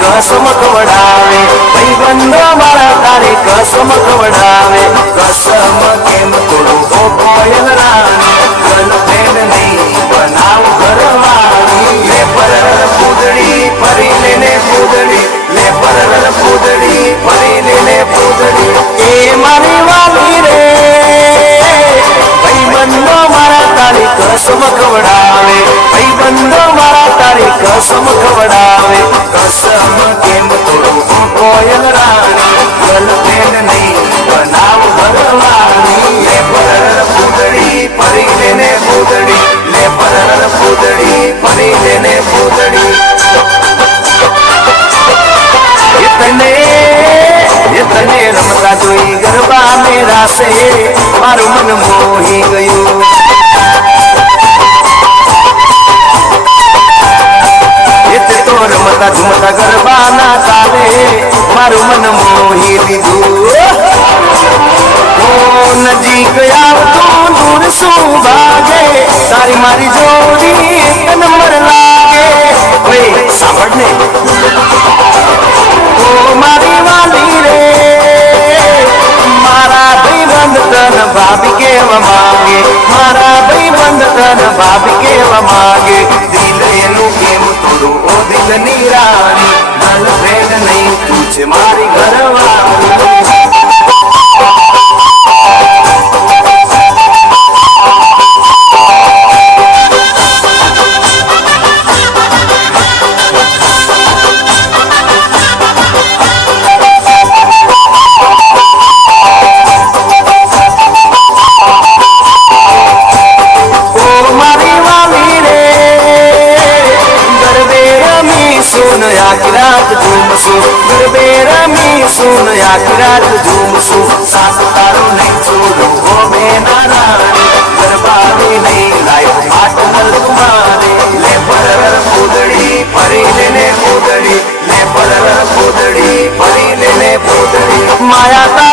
કસમ ખવડાવે. ભાઈબંધો મારા તારે કસમ ખવડાવે. કસમ કેમ તોડું ઓ કોયલ રાણી? ગર્લફ્રેન્ડ નહીં બનાવ ઘરવાળી. લે પરર પૂદડી ફરી લેને પૂદડી. લે પરર પૂદડી ફરી લેને પૂદડી. એ મારી વાલી રે. ભાઈબંધો મારા તારી કસમ ખવડાવે. ભાઈબંધો મારા તારી કસમ ખવડાવે. સે મારું મન મોહી ગયું. રમતા ઝુમતા ગરબા ના ચાલે મારું મન મોહી લીધું ઓ નજીક આવતું દૂર શું ભાગે તારી મારી જોડી નંબર લાગે. बाबी के मांगे मारा भाई बंद कर बाबी के मांगे दिल एनु केम तोड़ो ओ दिल नीरानी गल આખી રાત ઝૂમશું ગરબે રમીશું ને આખી રાત ઝૂમશું સાસ તારું નહીં છોડું હો મે નારાણી ગરબાની નહીં લાયો આટ નલ તુમારે લે પરર પૂદડી ફરી લેને પૂદડી લે પરર પૂદડી ફરી લેને પૂદડી માયા